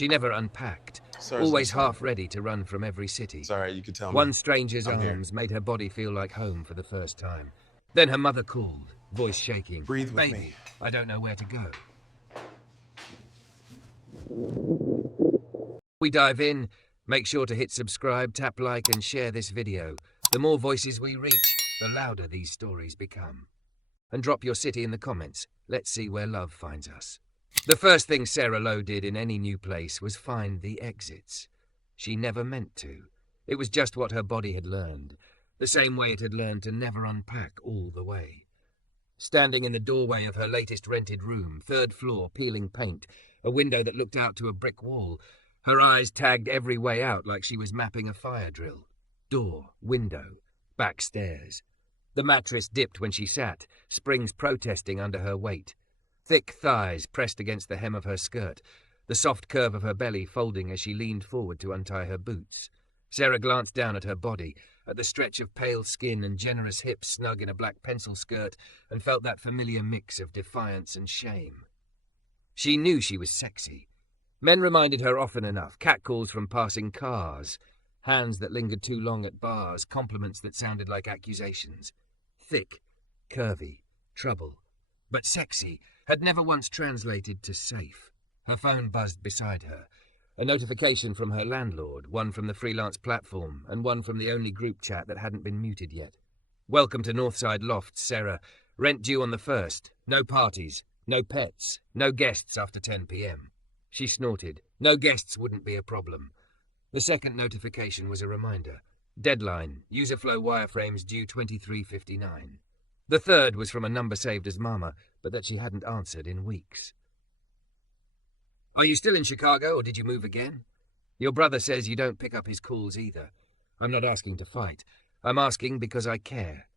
She never unpacked, Sir, always sorry. half ready to run from every city. It's all right, you can tell me. One stranger's I'm here. arms made her body feel like home for the first time. Then her mother called, voice shaking. Breathe with "Baby, me. I don't know where to go." We dive in. Make sure to hit subscribe, tap like, and share this video. The more voices we reach, the louder these stories become. And drop your city in the comments. Let's see where love finds us. The first thing Sera Lowe did in any new place was find the exits. She never meant to. It was just what her body had learned, the same way it had learned to never unpack all the way. Standing in the doorway of her latest rented room, 3rd floor, peeling paint, a window that looked out to a brick wall, her eyes tagged every way out like she was mapping a fire drill. Door, window, back stairs. The mattress dipped when she sat, springs protesting under her weight. Thick thighs pressed against the hem of her skirt, the soft curve of her belly folding as she leaned forward to untie her boots. Sera glanced down at her body, at the stretch of pale skin and generous hips snug in a black pencil skirt, and felt that familiar mix of defiance and shame. She knew she was sexy. Men reminded her often enough, catcalls from passing cars, hands that lingered too long at bars, compliments that sounded like accusations. Thick, curvy, trouble. But sexy had never once translated to safe. Her phone buzzed beside her. A notification from her landlord, one from the freelance platform, and one from the only group chat that hadn't been muted yet. "Welcome to Northside Lofts, Sera. Rent due on the 1st. No parties, no pets, no guests after 10 p.m. She snorted. No guests wouldn't be a problem. The second notification was a reminder. Deadline, user-flow wireframes due 23:59. The third was from a number saved as Mama, but that she hadn't answered in weeks. "Are you still in Chicago, or did you move again? Your brother says you don't pick up his calls either. I'm not asking to fight. I'm asking because I care."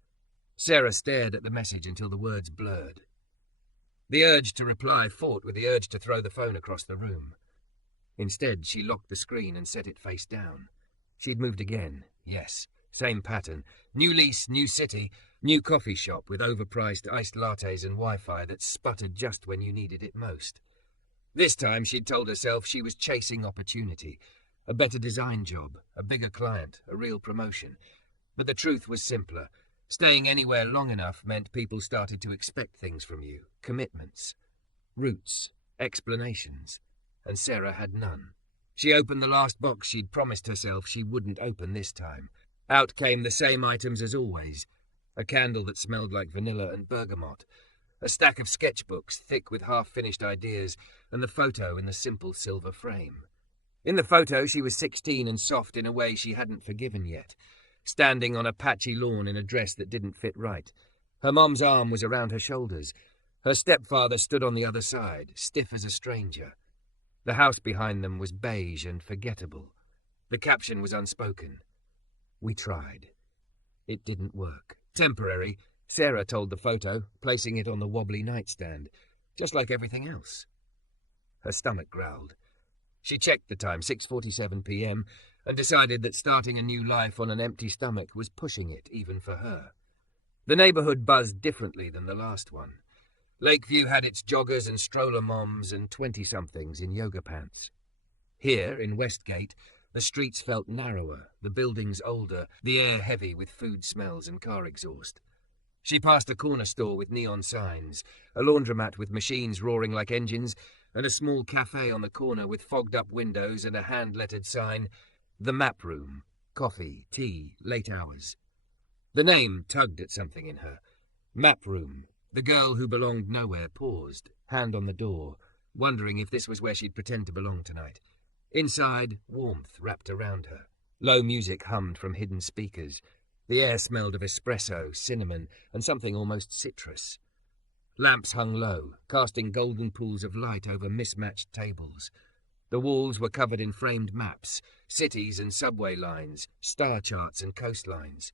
Sera stared at the message until the words blurred. The urge to reply fought with the urge to throw the phone across the room. Instead, she locked the screen and set it face down. She'd moved again, yes. Same pattern. New lease, new city, new coffee shop with overpriced iced lattes and Wi-Fi that sputtered just when you needed it most. This time, she'd told herself she was chasing opportunity. A better design job, a bigger client, a real promotion. But the truth was simpler. Staying anywhere long enough meant people started to expect things from you. Commitments, routes, explanations. And Sera had none. She opened the last box she'd promised herself she wouldn't open this time. Out came the same items as always. A candle that smelled like vanilla and bergamot. A stack of sketchbooks thick with half-finished ideas, and the photo in the simple silver frame. In the photo, she was 16 and soft in a way she hadn't forgiven yet, standing on a patchy lawn in a dress that didn't fit right. Her mom's arm was around her shoulders. Her stepfather stood on the other side, stiff as a stranger. The house behind them was beige and forgettable. The caption was unspoken. "We tried. It didn't work. Temporary," Sera told the photo, placing it on the wobbly nightstand, just like everything else. Her stomach growled. She checked the time, 6:47 p.m., and decided that starting a new life on an empty stomach was pushing it, even for her. The neighborhood buzzed differently than the last one. Lakeview had its joggers and stroller moms and 20-somethings in yoga pants. Here, in Westgate, the streets felt narrower, the buildings older, the air heavy with food smells and car exhaust. She passed a corner store with neon signs, a laundromat with machines roaring like engines, and a small café on the corner with fogged-up windows and a hand-lettered sign, "The Map Room, coffee, tea, late hours." The name tugged at something in her. Map Room. The girl who belonged nowhere paused, hand on the door, wondering if this was where she'd pretend to belong tonight. Inside, warmth wrapped around her. Low music hummed from hidden speakers. The air smelled of espresso, cinnamon, and something almost citrus. Lamps hung low, casting golden pools of light over mismatched tables. The walls were covered in framed maps, cities and subway lines, star charts and coastlines.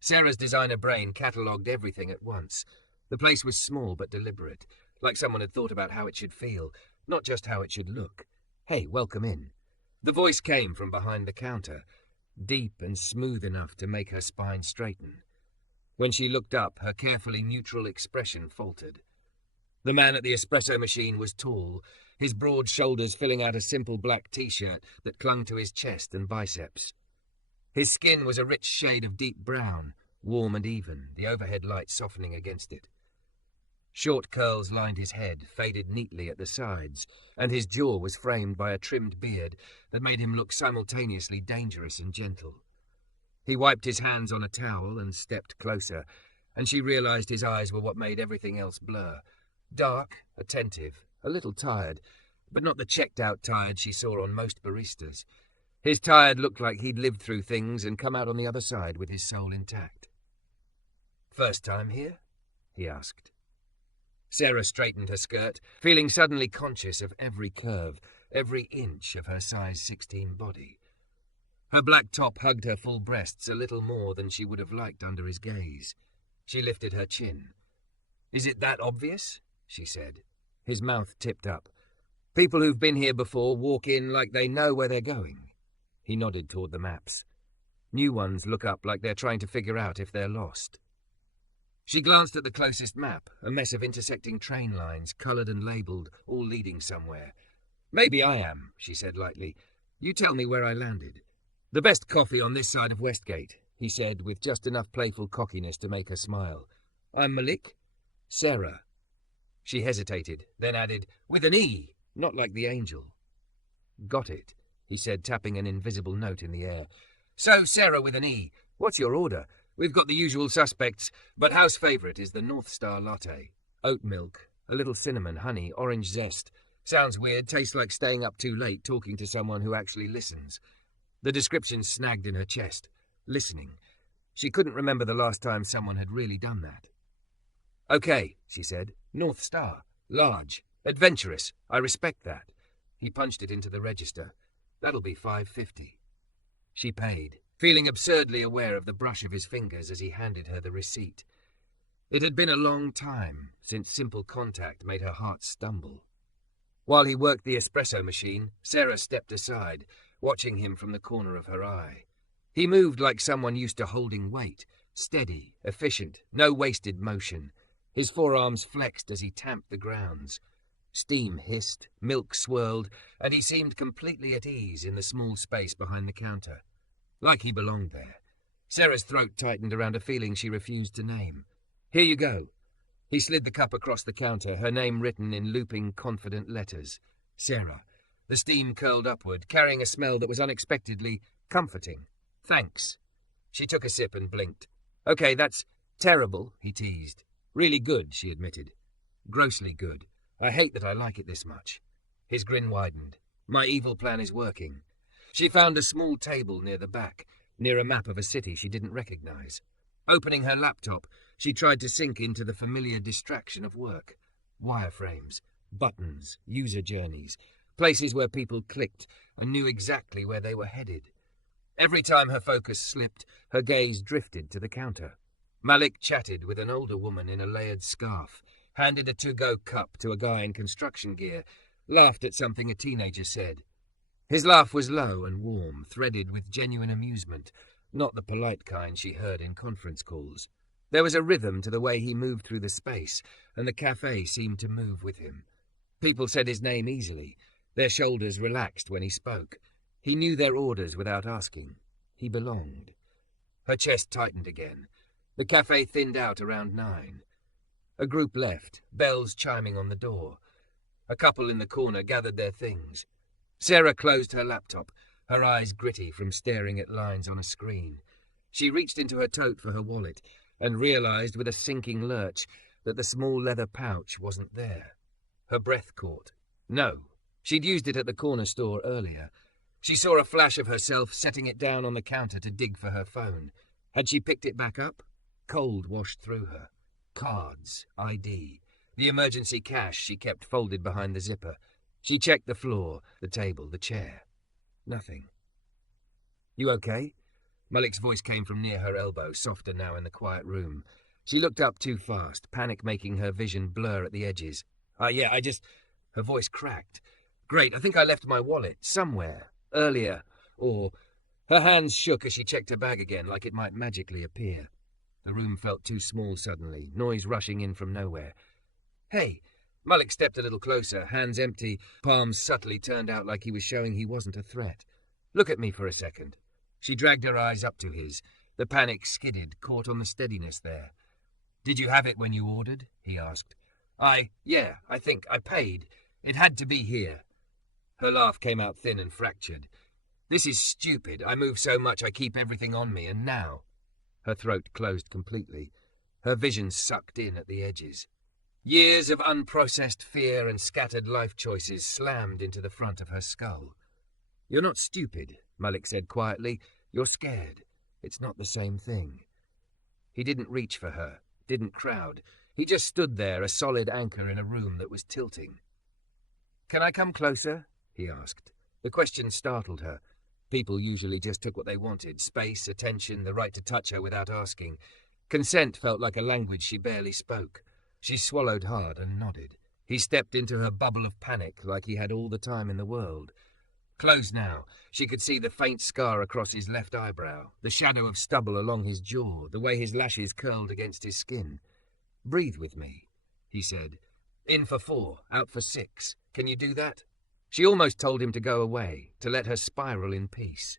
Sera's designer brain catalogued everything at once. The place was small but deliberate, like someone had thought about how it should feel, not just how it should look. "Hey, welcome in." The voice came from behind the counter, deep and smooth enough to make her spine straighten. When she looked up, her carefully neutral expression faltered. The man at the espresso machine was tall, his broad shoulders filling out a simple black t-shirt that clung to his chest and biceps. His skin was a rich shade of deep brown, warm and even, the overhead light softening against it. Short curls lined his head, faded neatly at the sides, and his jaw was framed by a trimmed beard that made him look simultaneously dangerous and gentle. He wiped his hands on a towel and stepped closer, and she realized his eyes were what made everything else blur. Dark, attentive, a little tired, but not the checked-out tired she saw on most baristas. His tired looked like he'd lived through things and come out on the other side with his soul intact. "First time here?" he asked. Sera straightened her skirt, feeling suddenly conscious of every curve, every inch of her size 16 body. Her black top hugged her full breasts a little more than she would have liked under his gaze. She lifted her chin. "Is it that obvious?" she said. His mouth tipped up. "People who've been here before walk in like they know where they're going." He nodded toward the maps. "New ones look up like they're trying to figure out if they're lost." She glanced at the closest map, a mess of intersecting train lines, coloured and labelled, all leading somewhere. "Maybe I am," she said lightly. "You tell me where I landed." "The best coffee on this side of Westgate," he said, with just enough playful cockiness to make her smile. "I'm Malik." "Sera." She hesitated, then added, "With an E, not like the angel." "Got it," he said, tapping an invisible note in the air. "So, Sera with an E, what's your order? We've got the usual suspects, but house favourite is the North Star latte. Oat milk, a little cinnamon, honey, orange zest. Sounds weird, tastes like staying up too late talking to someone who actually listens." The description snagged in her chest. Listening. She couldn't remember the last time someone had really done that. "Okay," she said. "North Star. Large. Adventurous. I respect that." He punched it into the register. "That'll be $5.50. She paid, feeling absurdly aware of the brush of his fingers as he handed her the receipt. It had been a long time since simple contact made her heart stumble. While he worked the espresso machine, Sera stepped aside, watching him from the corner of her eye. He moved like someone used to holding weight, steady, efficient, no wasted motion. His forearms flexed as he tamped the grounds. Steam hissed, milk swirled, and he seemed completely at ease in the small space behind the counter. Like he belonged there. Sera's throat tightened around a feeling she refused to name. "Here you go." He slid the cup across the counter, her name written in looping, confident letters. Sera. The steam curled upward, carrying a smell that was unexpectedly comforting. "Thanks." She took a sip and blinked. "Okay, that's terrible," he teased. "Really good," she admitted. "Grossly good. I hate that I like it this much." His grin widened. "My evil plan is working." She found a small table near the back, near a map of a city she didn't recognize. Opening her laptop, she tried to sink into the familiar distraction of work. Wireframes, buttons, user journeys, places where people clicked and knew exactly where they were headed. Every time her focus slipped, her gaze drifted to the counter. Malik chatted with an older woman in a layered scarf, handed a to-go cup to a guy in construction gear, laughed at something a teenager said. His laugh was low and warm, threaded with genuine amusement, not the polite kind she heard in conference calls. There was a rhythm to the way he moved through the space, and the café seemed to move with him. People said his name easily. Their shoulders relaxed when he spoke. He knew their orders without asking. He belonged. Her chest tightened again. The café thinned out around 9. A group left, bells chiming on the door. A couple in the corner gathered their things. Sera closed her laptop, her eyes gritty from staring at lines on a screen. She reached into her tote for her wallet and realized with a sinking lurch that the small leather pouch wasn't there. Her breath caught. No, she'd used it at the corner store earlier. She saw a flash of herself setting it down on the counter to dig for her phone. Had she picked it back up? Cold washed through her. Cards, ID, the emergency cash she kept folded behind the zipper. She checked the floor, the table, the chair. Nothing. "You okay?" Malik's voice came from near her elbow, softer now in the quiet room. She looked up too fast, panic making her vision blur at the edges. Yeah, I just..." Her voice cracked. "Great, I think I left my wallet somewhere, earlier, or..." Her hands shook as she checked her bag again, like it might magically appear. The room felt too small suddenly, noise rushing in from nowhere. "Hey, Malik stepped a little closer, hands empty, palms subtly turned out like he was showing he wasn't a threat. "Look at me for a second." She dragged her eyes up to his. The panic skidded, caught on the steadiness there. "Did you have it when you ordered?" he asked. Yeah, I think I paid. It had to be here." Her laugh came out thin and fractured. "This is stupid. I move so much I keep everything on me, and now—" Her throat closed completely. Her vision sucked in at the edges. Years of unprocessed fear and scattered life choices slammed into the front of her skull. "You're not stupid," Malik said quietly. "You're scared. It's not the same thing." He didn't reach for her, didn't crowd. He just stood there, a solid anchor in a room that was tilting. "Can I come closer?" he asked. The question startled her. People usually just took what they wanted: space, attention, the right to touch her without asking. Consent felt like a language she barely spoke. She swallowed hard and nodded. He stepped into her bubble of panic like he had all the time in the world. Closed now, she could see the faint scar across his left eyebrow, the shadow of stubble along his jaw, the way his lashes curled against his skin. "Breathe with me," he said. "In for 4, out for 6. Can you do that?" She almost told him to go away, to let her spiral in peace.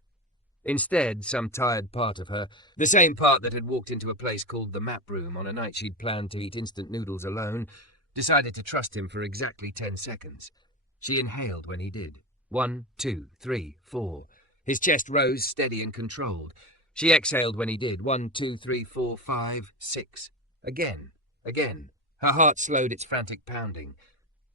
Instead, some tired part of her, the same part that had walked into a place called the Map Room on a night she'd planned to eat instant noodles alone, decided to trust him for exactly 10 seconds. She inhaled when he did. 1, 2, 3, 4. His chest rose, steady and controlled. She exhaled when he did. 1, 2, 3, 4, 5, 6. Again. Her heart slowed its frantic pounding.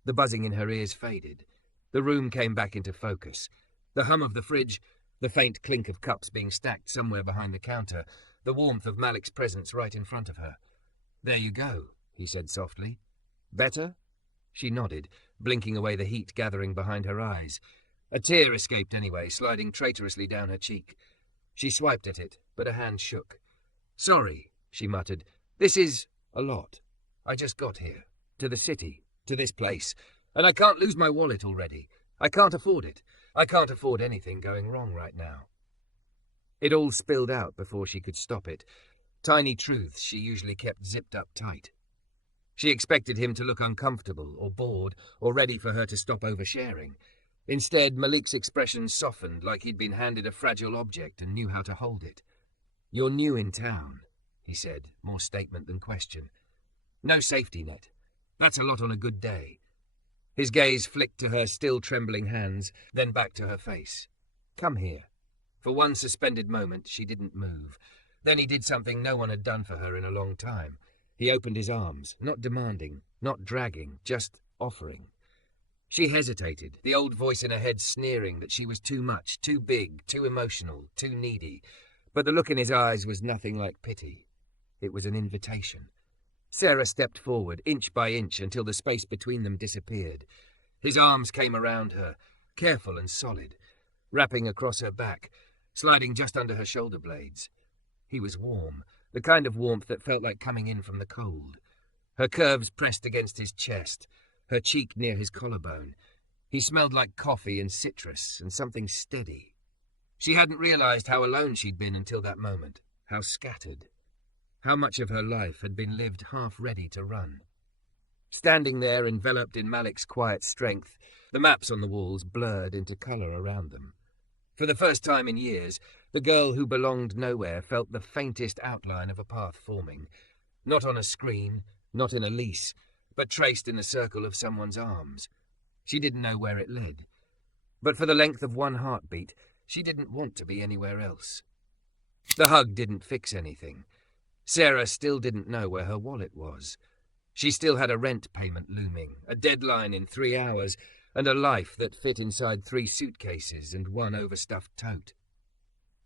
The buzzing in her ears faded. The room came back into focus. The hum of the fridge, the faint clink of cups being stacked somewhere behind the counter, the warmth of Malik's presence right in front of her. "There you go," he said softly. "Better?" She nodded, blinking away the heat gathering behind her eyes. A tear escaped anyway, sliding traitorously down her cheek. She swiped at it, but her hand shook. "Sorry," she muttered. "This is a lot. I just got here, to the city, to this place, and I can't lose my wallet already. I can't afford it. I can't afford anything going wrong right now." It all spilled out before she could stop it. Tiny truths she usually kept zipped up tight. She expected him to look uncomfortable or bored or ready for her to stop oversharing. Instead, Malik's expression softened like he'd been handed a fragile object and knew how to hold it. "You're new in town," he said, more statement than question. "No safety net. That's a lot on a good day." His gaze flicked to her still trembling hands, then back to her face. "Come here." For one suspended moment, she didn't move. Then he did something no one had done for her in a long time. He opened his arms, not demanding, not dragging, just offering. She hesitated, the old voice in her head sneering that she was too much, too big, too emotional, too needy. But the look in his eyes was nothing like pity. It was an invitation. Sera stepped forward, inch by inch, until the space between them disappeared. His arms came around her, careful and solid, wrapping across her back, sliding just under her shoulder blades. He was warm, the kind of warmth that felt like coming in from the cold. Her curves pressed against his chest, her cheek near his collarbone. He smelled like coffee and citrus and something steady. She hadn't realized how alone she'd been until that moment, how scattered. How much of her life had been lived half ready to run. Standing there, enveloped in Malik's quiet strength, the maps on the walls blurred into colour around them. For the first time in years, the girl who belonged nowhere felt the faintest outline of a path forming. Not on a screen, not in a lease, but traced in the circle of someone's arms. She didn't know where it led. But for the length of one heartbeat, she didn't want to be anywhere else. The hug didn't fix anything. Sera still didn't know where her wallet was. She still had a rent payment looming, a deadline in 3 hours, and a life that fit inside 3 suitcases and 1 overstuffed tote.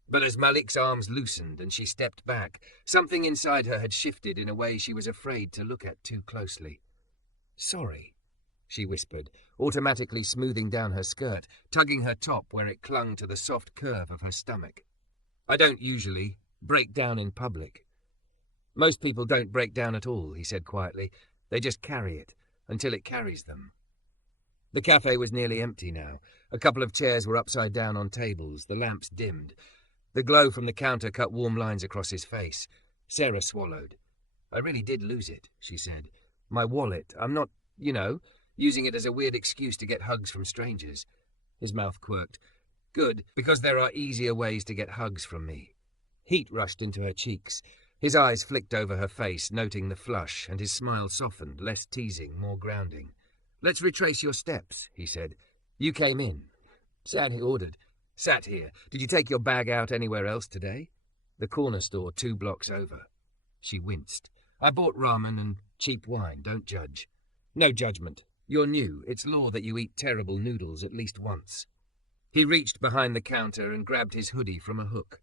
But as Malik's arms loosened and she stepped back, something inside her had shifted in a way she was afraid to look at too closely. "Sorry," she whispered, automatically smoothing down her skirt, tugging her top where it clung to the soft curve of her stomach. "I don't usually break down in public." "Most people don't break down at all," he said quietly. "They just carry it, until it carries them." The café was nearly empty now. A couple of chairs were upside down on tables, the lamps dimmed. The glow from the counter cut warm lines across his face. Sera swallowed. "I really did lose it," she said. "My wallet. I'm not You know, using it as a weird excuse to get hugs from strangers. His mouth quirked. Good, because there are easier ways to get hugs from me. Heat rushed into her cheeks. His eyes flicked over her face, noting the flush, and his smile softened, less teasing, more grounding. Let's retrace your steps, he said. You came in. Sat, he ordered. Sat here. Did you take your bag out anywhere else today? The corner store 2 blocks over. She winced. I bought ramen and cheap wine, don't judge. No judgment. You're new. It's law that you eat terrible noodles at least once. He reached behind the counter and grabbed his hoodie from a hook.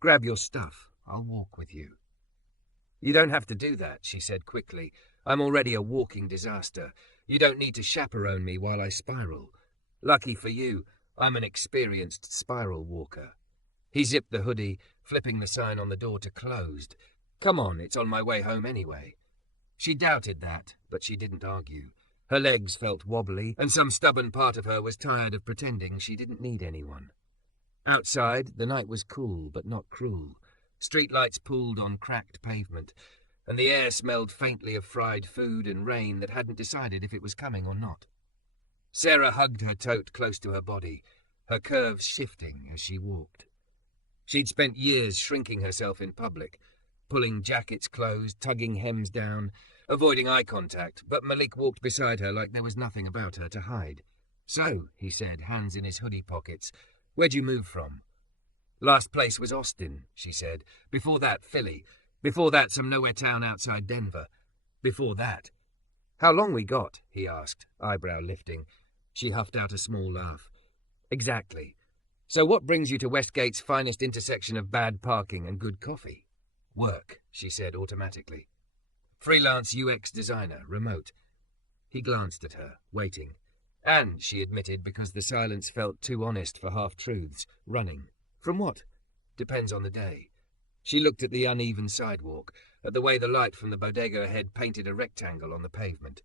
Grab your stuff. I'll walk with you. You don't have to do that, she said quickly. I'm already a walking disaster. You don't need to chaperone me while I spiral. Lucky for you, I'm an experienced spiral walker. He zipped the hoodie, flipping the sign on the door to closed. Come on, it's on my way home anyway. She doubted that, but she didn't argue. Her legs felt wobbly, and some stubborn part of her was tired of pretending she didn't need anyone. Outside, the night was cool, but not cruel. Streetlights pooled on cracked pavement, and the air smelled faintly of fried food and rain that hadn't decided if it was coming or not. Sera hugged her tote close to her body, her curves shifting as she walked. She'd spent years shrinking herself in public, pulling jackets closed, tugging hems down, avoiding eye contact, but Malik walked beside her like there was nothing about her to hide. So, he said, hands in his hoodie pockets, where'd you move from? Last place was Austin, she said. Before that, Philly. Before that, some nowhere town outside Denver. Before that. How long we got? He asked, eyebrow lifting. She huffed out a small laugh. Exactly. So what brings you to Westgate's finest intersection of bad parking and good coffee? Work, she said automatically. Freelance UX designer, remote. He glanced at her, waiting. And, she admitted, because the silence felt too honest for half-truths, running. From what? Depends on the day. She looked at the uneven sidewalk, at the way the light from the bodega ahead painted a rectangle on the pavement.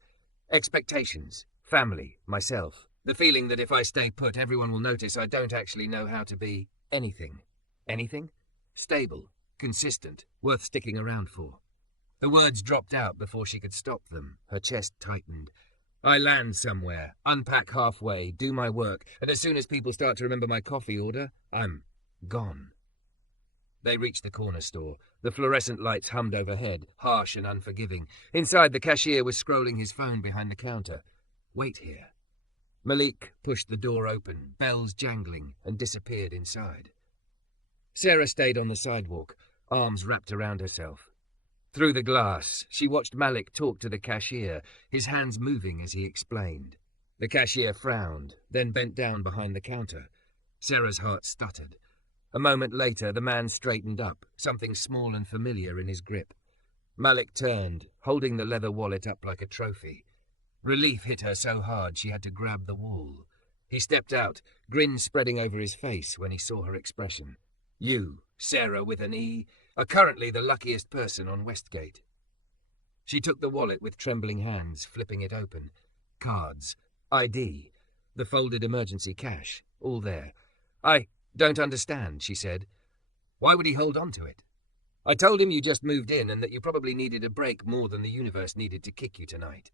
Expectations. Family. Myself. The feeling that if I stay put, everyone will notice I don't actually know how to be anything. Anything? Stable. Consistent. Worth sticking around for. The words dropped out before she could stop them. Her chest tightened. I land somewhere, unpack halfway, do my work, and as soon as people start to remember my coffee order, I'm gone. They reached the corner store. The fluorescent lights hummed overhead, harsh and unforgiving. Inside, the cashier was scrolling his phone behind the counter. Wait here. Malik pushed the door open, bells jangling, and disappeared inside. Sera stayed on the sidewalk, arms wrapped around herself. Through the glass, she watched Malik talk to the cashier, his hands moving as he explained. The cashier frowned, then bent down behind the counter. Sera's heart stuttered. A moment later, the man straightened up, something small and familiar in his grip. Malik turned, holding the leather wallet up like a trophy. Relief hit her so hard she had to grab the wall. He stepped out, grin spreading over his face when he saw her expression. You, Sera with an E, are currently the luckiest person on Westgate. She took the wallet with trembling hands, flipping it open. Cards, ID, the folded emergency cash, all there. I don't understand, she said. Why would he hold on to it? I told him you just moved in and that you probably needed a break more than the universe needed to kick you tonight.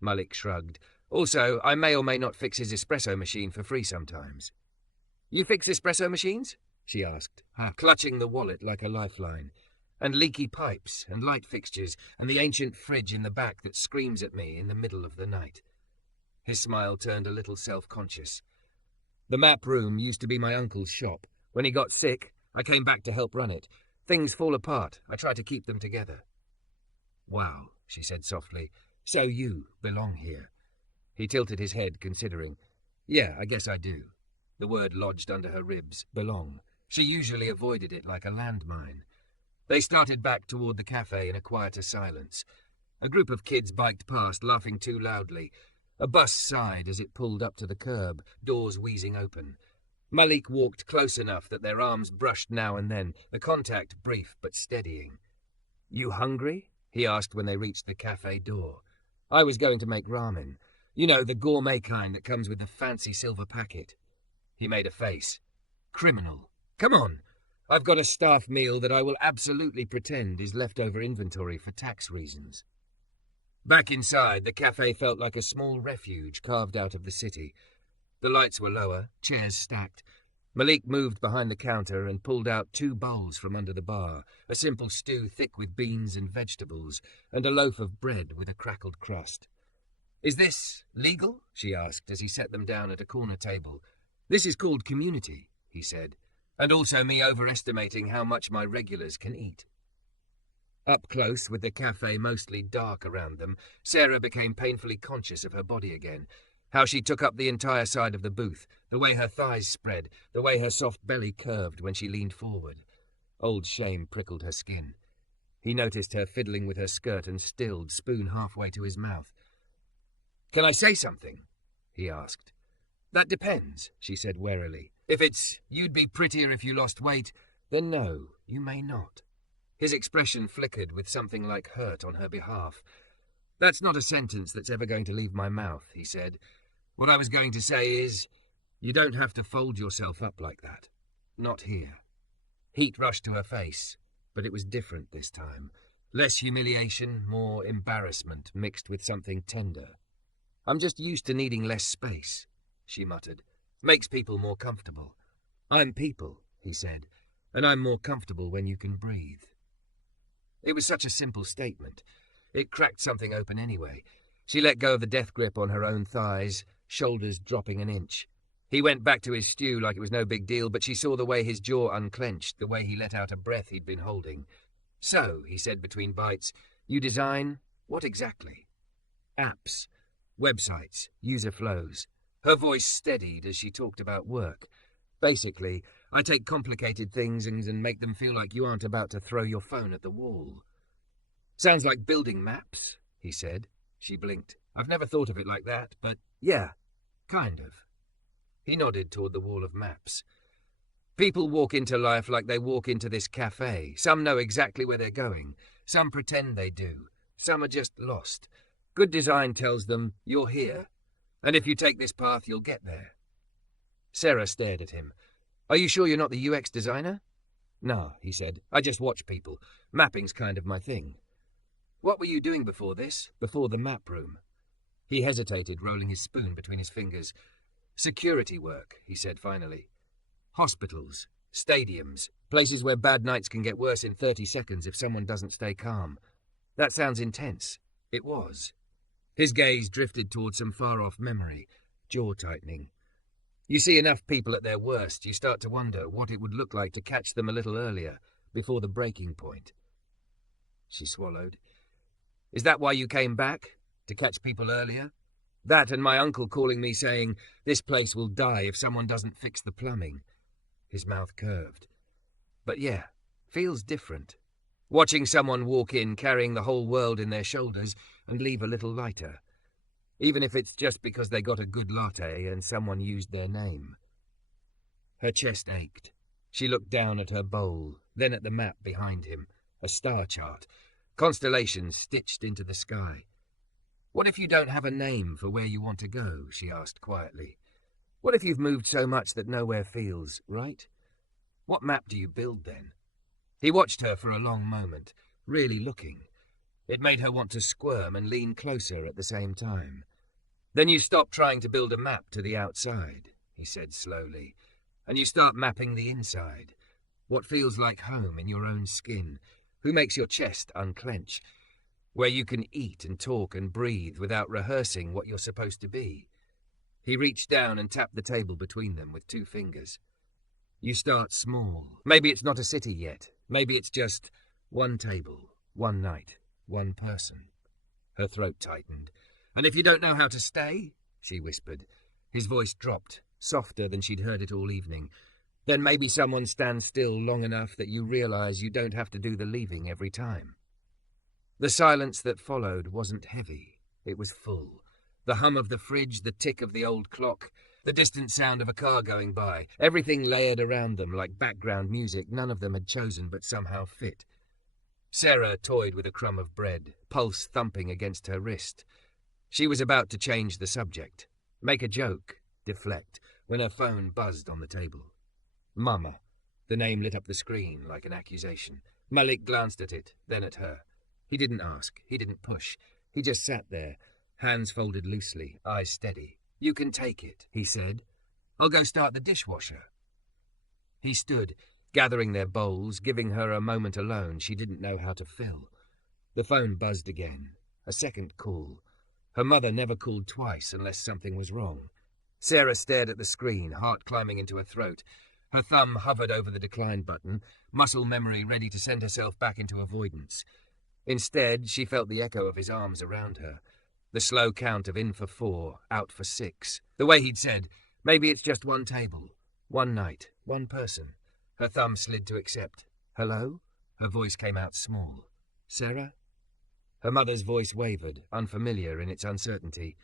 Malik shrugged. Also, I may or may not fix his espresso machine for free sometimes. You fix espresso machines? She asked, clutching the wallet like a lifeline. And leaky pipes, and light fixtures, and the ancient fridge in the back that screams at me in the middle of the night. His smile turned a little self-conscious. The map room used to be my uncle's shop. When he got sick, I came back to help run it. Things fall apart. I try to keep them together. Wow, she said softly. So you belong here. He tilted his head, considering. Yeah, I guess I do. The word lodged under her ribs. Belong. She usually avoided it like a landmine. They started back toward the café in a quieter silence. A group of kids biked past, laughing too loudly. A bus sighed as it pulled up to the curb, doors wheezing open. Malik walked close enough that their arms brushed now and then, the contact brief but steadying. You hungry? He asked when they reached the café door. I was going to make ramen. You know, the gourmet kind that comes with the fancy silver packet. He made a face. Criminal. Come on. I've got a staff meal that I will absolutely pretend is leftover inventory for tax reasons. Back inside, the cafe felt like a small refuge carved out of the city. The lights were lower, chairs stacked. Malik moved behind the counter and pulled out 2 bowls from under the bar, a simple stew thick with beans and vegetables, and a loaf of bread with a crackled crust. "Is this legal?" she asked as he set them down at a corner table. "This is called community," he said, "and also me overestimating how much my regulars can eat." Up close, with the cafe mostly dark around them, Sera became painfully conscious of her body again, how she took up the entire side of the booth, the way her thighs spread, the way her soft belly curved when she leaned forward. Old shame prickled her skin. He noticed her fiddling with her skirt and stilled, spoon halfway to his mouth. "Can I say something?" he asked. "That depends," she said warily. "If it's, you'd be prettier if you lost weight, then no, you may not." His expression flickered with something like hurt on her behalf. "That's not a sentence that's ever going to leave my mouth," he said. "What I was going to say is, you don't have to fold yourself up like that. Not here." Heat rushed to her face, but it was different this time. Less humiliation, more embarrassment mixed with something tender. "I'm just used to needing less space," she muttered. "Makes people more comfortable." "I'm people," he said, "and I'm more comfortable when you can breathe." It was such a simple statement. It cracked something open anyway. She let go of the death grip on her own thighs, shoulders dropping an inch. He went back to his stew like it was no big deal, but she saw the way his jaw unclenched, the way he let out a breath he'd been holding. "So," he said between bites, "you design what exactly?" "Apps, websites, user flows." Her voice steadied as she talked about work. "Basically, I take complicated things and make them feel like you aren't about to throw your phone at the wall." "Sounds like building maps," he said. She blinked. "I've never thought of it like that, but yeah, kind of." He nodded toward the wall of maps. "People walk into life like they walk into this cafe. Some know exactly where they're going. Some pretend they do. Some are just lost. Good design tells them, you're here. And if you take this path, you'll get there." Sera stared at him. "Are you sure you're not the UX designer?" "No," he said. "I just watch people. Mapping's kind of my thing." "What were you doing before this? Before the map room?" He hesitated, rolling his spoon between his fingers. "Security work," he said finally. "Hospitals, stadiums, places where bad nights can get worse in 30 seconds if someone doesn't stay calm." "That sounds intense." It was. His gaze drifted toward some far-off memory, jaw tightening. "You see enough people at their worst, you start to wonder what it would look like to catch them a little earlier, before the breaking point." She swallowed. "Is that why you came back? To catch people earlier? That and my uncle calling me saying, 'This place will die if someone doesn't fix the plumbing.'" His mouth curved. "But yeah, feels different. Watching someone walk in carrying the whole world in their shoulders and leave a little lighter. Even if it's just because they got a good latte and someone used their name." Her chest ached. She looked down at her bowl, then at the map behind him, a star chart, constellations stitched into the sky. "What if you don't have a name for where you want to go?" she asked quietly. "What if you've moved so much that nowhere feels right? What map do you build then?" He watched her for a long moment, really looking. It made her want to squirm and lean closer at the same time. "Then you stop trying to build a map to the outside," he said slowly, "and you start mapping the inside. What feels like home in your own skin, who makes your chest unclench, where you can eat and talk and breathe without rehearsing what you're supposed to be." He reached down and tapped the table between them with 2 fingers. "You start small. Maybe it's not a city yet. Maybe it's just one table, one night, one person." Her throat tightened. "And if you don't know how to stay?" she whispered. His voice dropped, softer than she'd heard it all evening. "Then maybe someone stands still long enough that you realize you don't have to do the leaving every time." The silence that followed wasn't heavy. It was full. The hum of the fridge, the tick of the old clock, the distant sound of a car going by, everything layered around them like background music none of them had chosen but somehow fit. Sera toyed with a crumb of bread, pulse thumping against her wrist. She was about to change the subject, make a joke, deflect, when her phone buzzed on the table. "Mama." The name lit up the screen like an accusation. Malik glanced at it, then at her. He didn't ask, he didn't push. He just sat there, hands folded loosely, eyes steady. "You can take it," he said. "I'll go start the dishwasher." He stood, gathering their bowls, giving her a moment alone she didn't know how to fill. The phone buzzed again. A second call. Her mother never called twice unless something was wrong. Sera stared at the screen, heart climbing into her throat. Her thumb hovered over the decline button, muscle memory ready to send herself back into avoidance. Instead, she felt the echo of his arms around her. The slow count of in for 4, out for 6. The way he'd said, maybe it's just one table, one night, one person. Her thumb slid to accept. "Hello?" Her voice came out small. "Sera?" Her mother's voice wavered, unfamiliar in its uncertainty.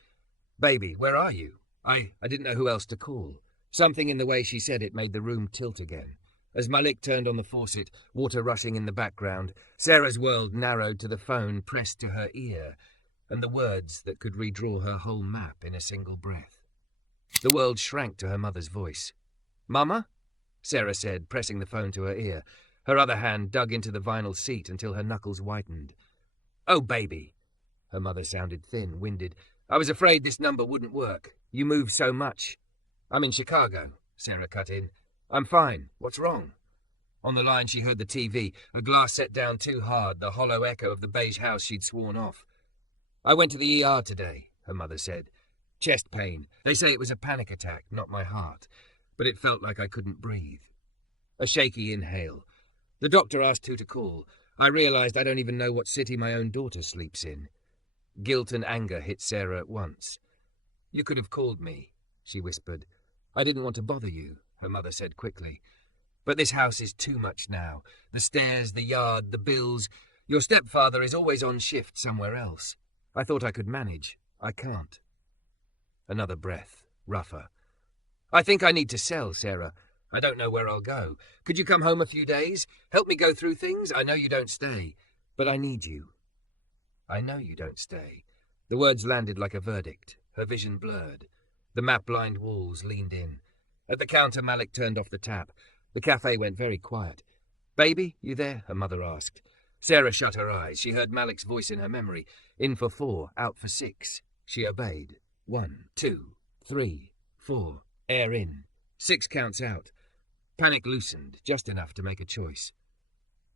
"Baby, where are you? I didn't know who else to call." Something in the way she said it made the room tilt again. As Malik turned on the faucet, water rushing in the background, Sera's world narrowed to the phone pressed to her ear, and the words that could redraw her whole map in a single breath. The world shrank to her mother's voice. "Mama?" Sera said, pressing the phone to her ear. Her other hand dug into the vinyl seat until her knuckles whitened. "Oh, baby." Her mother sounded thin, winded. "I was afraid this number wouldn't work. You move so much." "I'm in Chicago," Sera cut in. "I'm fine. What's wrong?" On the line she heard the TV, a glass set down too hard, the hollow echo of the beige house she'd sworn off. "I went to the ER today," her mother said. "Chest pain. They say it was a panic attack, not my heart. But it felt like I couldn't breathe." A shaky inhale. "The doctor asked who to call. I realized I don't even know what city my own daughter sleeps in." Guilt and anger hit Sera at once. "You could have called me," she whispered. "I didn't want to bother you," her mother said quickly. "But this house is too much now. The stairs, the yard, the bills. Your stepfather is always on shift somewhere else. I thought I could manage. I can't." Another breath, rougher. "I think I need to sell, Sera. I don't know where I'll go. Could you come home a few days? Help me go through things? I know you don't stay. But I need you." "I know you don't stay." The words landed like a verdict. Her vision blurred. The map-lined walls leaned in. At the counter, Malik turned off the tap. The café went very quiet. "Baby, you there?" her mother asked. Sera shut her eyes. She heard Malik's voice in her memory. "In for 4, out for 6. She obeyed. 1, 2, 3, 4. Air in. 6 counts out. Panic loosened, just enough to make a choice.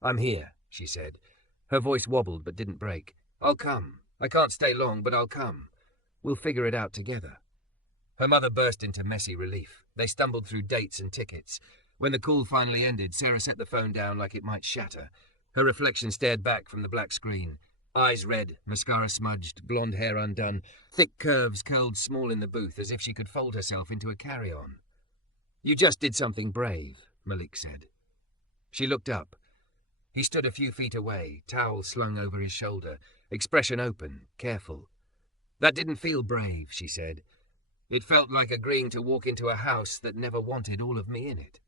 "I'm here," she said. Her voice wobbled but didn't break. "I'll come. I can't stay long, but I'll come. We'll figure it out together." Her mother burst into messy relief. They stumbled through dates and tickets. When the call finally ended, Sera set the phone down like it might shatter. Her reflection stared back from the black screen. Eyes red, mascara smudged, blonde hair undone, thick curves curled small in the booth as if she could fold herself into a carry-on. "You just did something brave," Malik said. She looked up. He stood a few feet away, towel slung over his shoulder, expression open, careful. "That didn't feel brave," she said. "It felt like agreeing to walk into a house that never wanted all of me in it."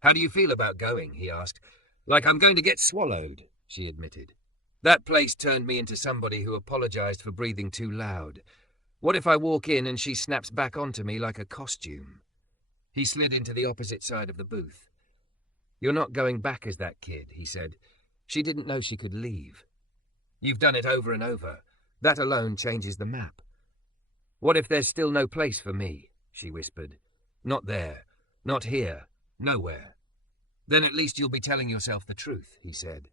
"How do you feel about going?" he asked. "Like I'm going to get swallowed," she admitted. "That place turned me into somebody who apologized for breathing too loud. What if I walk in and she snaps back onto me like a costume?" He slid into the opposite side of the booth. "You're not going back as that kid," he said. "She didn't know she could leave. You've done it over and over. That alone changes the map." "What if there's still no place for me?" she whispered. "Not there. Not here. Nowhere." "Then at least you'll be telling yourself the truth," he said.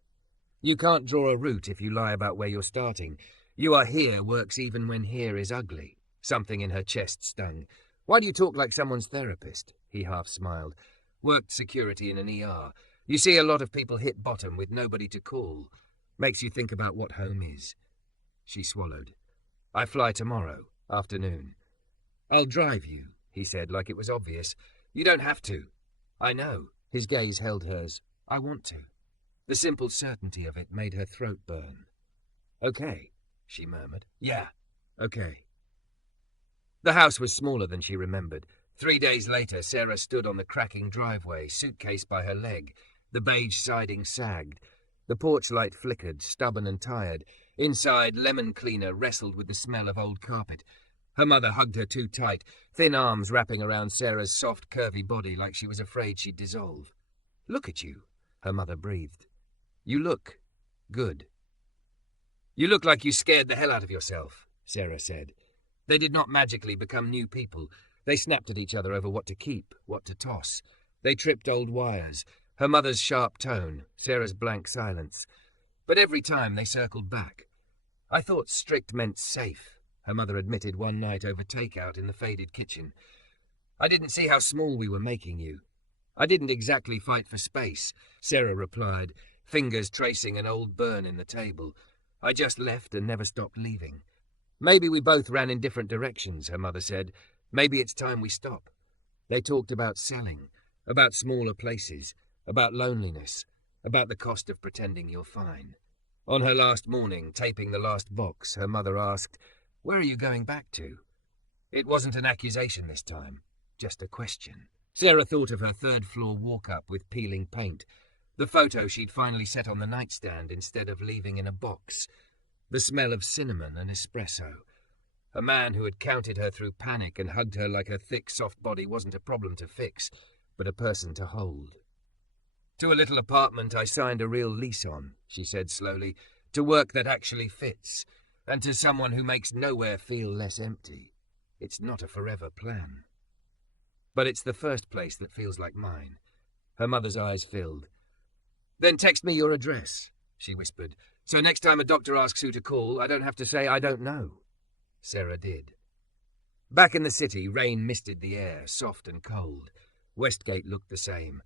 "You can't draw a route if you lie about where you're starting. You are here works even when here is ugly." Something in her chest stung. "Why do you talk like someone's therapist?" He half smiled. "Worked security in an ER. You see a lot of people hit bottom with nobody to call. Makes you think about what home is." She swallowed. "I fly tomorrow, afternoon." "I'll drive you," he said like it was obvious. "You don't have to." "I know." His gaze held hers. "I want to." The simple certainty of it made her throat burn. "Okay," she murmured. "Yeah, okay." The house was smaller than she remembered. 3 days later, Sera stood on the cracking driveway, suitcase by her leg. The beige siding sagged. The porch light flickered, stubborn and tired. Inside, lemon cleaner wrestled with the smell of old carpet. Her mother hugged her too tight, thin arms wrapping around Sera's soft, curvy body like she was afraid she'd dissolve. "Look at you," her mother breathed. "You look good." "You look like you scared the hell out of yourself," Sera said. They did not magically become new people. They snapped at each other over what to keep, what to toss. They tripped old wires, her mother's sharp tone, Sera's blank silence. But every time they circled back. "I thought strict meant safe," her mother admitted one night over takeout in the faded kitchen. "I didn't see how small we were making you." "I didn't exactly fight for space," Sera replied, fingers tracing an old burn in the table. "I just left and never stopped leaving." "Maybe we both ran in different directions," her mother said. "Maybe it's time we stop." They talked about selling, about smaller places, about loneliness, about the cost of pretending you're fine. On her last morning, taping the last box, her mother asked, "Where are you going back to?" It wasn't an accusation this time, just a question. Sera thought of her third-floor walk-up with peeling paint, the photo she'd finally set on the nightstand instead of leaving in a box, the smell of cinnamon and espresso. A man who had counted her through panic and hugged her like her thick, soft body wasn't a problem to fix, but a person to hold. "To a little apartment I signed a real lease on," she said slowly, "to work that actually fits, and to someone who makes nowhere feel less empty. It's not a forever plan. But it's the first place that feels like mine." Her mother's eyes filled. "Then text me your address," she whispered, "so next time a doctor asks who to call, I don't have to say I don't know." Sera did. Back in the city, rain misted the air, soft and cold. Westgate looked the same.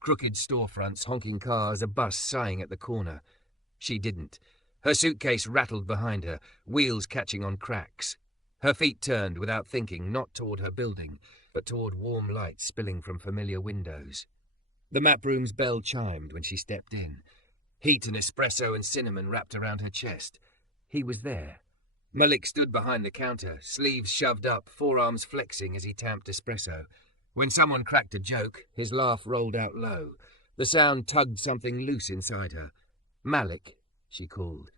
Crooked storefronts, honking cars, a bus sighing at the corner. She didn't. Her suitcase rattled behind her, wheels catching on cracks. Her feet turned without thinking, not toward her building, but toward warm light spilling from familiar windows. The map room's bell chimed when she stepped in. Heat and espresso and cinnamon wrapped around her chest. He was there. Malik stood behind the counter, sleeves shoved up, forearms flexing as he tamped espresso. When someone cracked a joke, his laugh rolled out low. The sound tugged something loose inside her. "Malik," she called.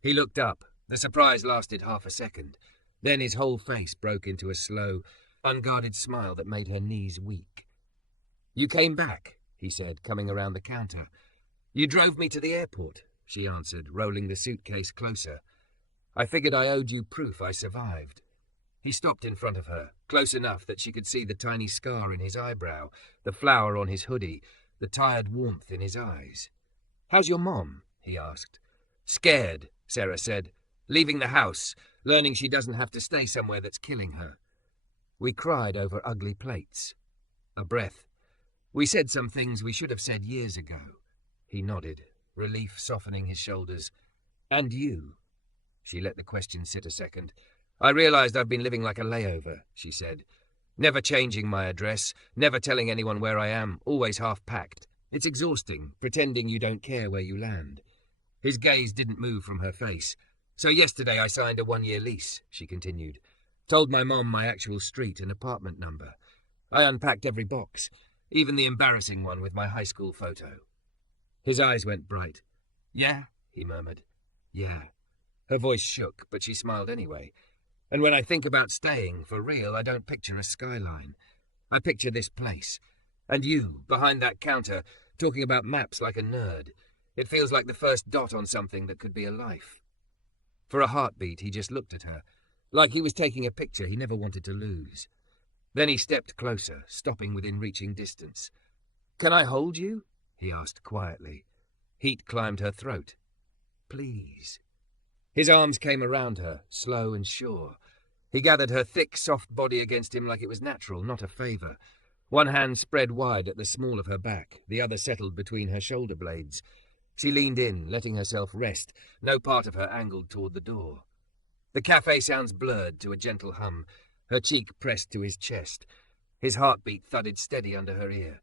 He looked up. The surprise lasted half a second. Then his whole face broke into a slow, unguarded smile that made her knees weak. "You came back," he said, coming around the counter. "You drove me to the airport," she answered, rolling the suitcase closer. "I figured I owed you proof I survived." He stopped in front of her, close enough that she could see the tiny scar in his eyebrow, the flower on his hoodie, the tired warmth in his eyes. "How's your mom?" he asked. "Scared," Sera said. "Leaving the house, learning she doesn't have to stay somewhere that's killing her. We cried over ugly plates." A breath. "We said some things we should have said years ago." He nodded, relief softening his shoulders. "And you?" She let the question sit a second. "I realized I've been living like a layover," she said. "Never changing my address, never telling anyone where I am, always half-packed. It's exhausting, pretending you don't care where you land." His gaze didn't move from her face. "So yesterday I signed a 1-year lease," she continued. "Told my mom my actual street and apartment number. I unpacked every box, even the embarrassing one with my high school photo." His eyes went bright. "Yeah?" he murmured. "Yeah." Her voice shook, but she smiled anyway. "And when I think about staying, for real, I don't picture a skyline. I picture this place. And you, behind that counter, talking about maps like a nerd. It feels like the first dot on something that could be a life." For a heartbeat, he just looked at her, like he was taking a picture he never wanted to lose. Then he stepped closer, stopping within reaching distance. "Can I hold you?" he asked quietly. Heat climbed her throat. "Please." His arms came around her, slow and sure. He gathered her thick, soft body against him like it was natural, not a favor. One hand spread wide at the small of her back, the other settled between her shoulder blades. She leaned in, letting herself rest, no part of her angled toward the door. The café sounds blurred to a gentle hum, her cheek pressed to his chest. His heartbeat thudded steady under her ear.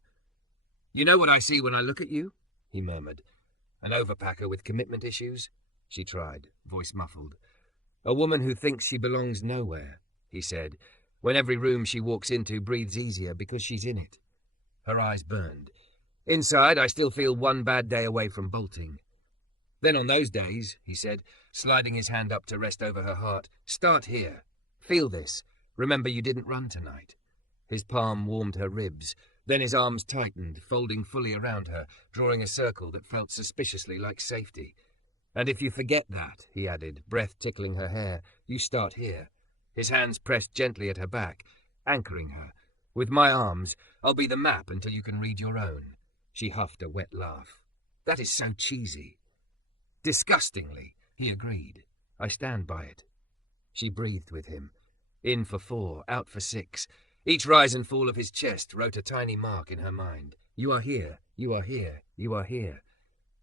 "You know what I see when I look at you?" he murmured. "An overpacker with commitment issues?" She tried, voice muffled. "A woman who thinks she belongs nowhere," he said, "when every room she walks into breathes easier because she's in it." Her eyes burned. "Inside, I still feel one bad day away from bolting." "Then on those days," he said, sliding his hand up to rest over her heart, "start here. Feel this. Remember you didn't run tonight." His palm warmed her ribs. Then his arms tightened, folding fully around her, drawing a circle that felt suspiciously like safety. And if you forget that, he added, breath tickling her hair, you start here. His hands pressed gently at her back, anchoring her. With my arms, I'll be the map until you can read your own. She huffed a wet laugh. That is so cheesy. Disgustingly, he agreed. I stand by it. She breathed with him. In for 4, out for 6. Each rise and fall of his chest wrote a tiny mark in her mind. You are here, you are here, you are here.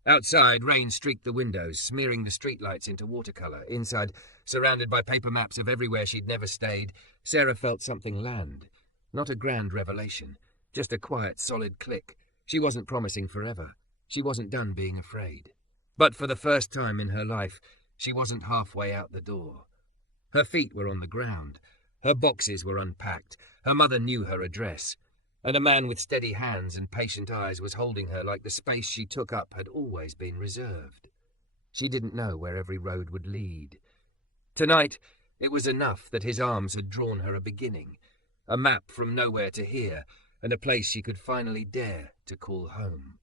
Outside, rain streaked the windows, smearing the streetlights into watercolour. Inside, surrounded by paper maps of everywhere she'd never stayed, Sera felt something land. Not a grand revelation, just a quiet, solid click. She wasn't promising forever. She wasn't done being afraid. But for the first time in her life, she wasn't halfway out the door. Her feet were on the ground. Her boxes were unpacked. Her mother knew her address. And a man with steady hands and patient eyes was holding her like the space she took up had always been reserved. She didn't know where every road would lead. Tonight, it was enough that his arms had drawn her a beginning, a map from nowhere to here, and a place she could finally dare to call home.